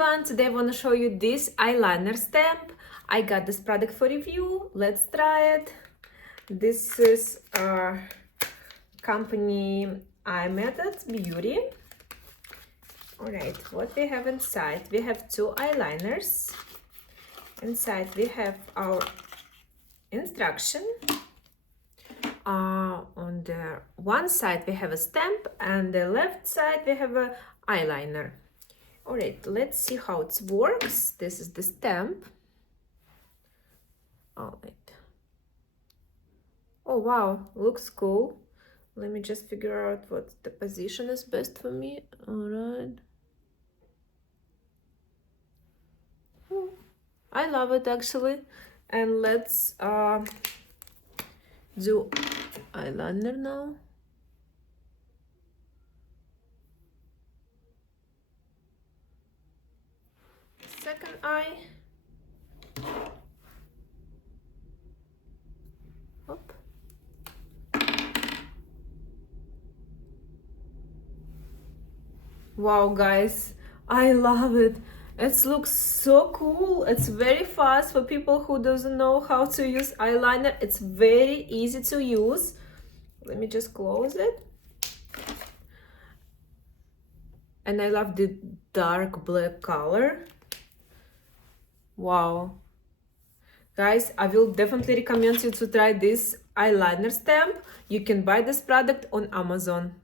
everyone, today I want to show you this eyeliner stamp. I got this product for review. Let's try it. This is company iMethod Beauty. Alright, what we have inside? We have two eyeliners. Inside we have our instruction. On the one side we have a stamp and the left side we have a eyeliner. Alright, let's see how it works. This is the stamp. Alright. Oh wow, looks cool. Let me just figure out what the position is best for me. Alright. Oh, I love it actually. And let's do eyeliner now. Second eye. Hop. Wow, guys, I love it. It looks so cool. It's very fast for people who doesn't know how to use eyeliner. It's very easy to use. Let me just close it. And I love the dark black color. Wow. Guys, I will definitely recommend you to try this eyeliner stamp. You can buy this product on Amazon.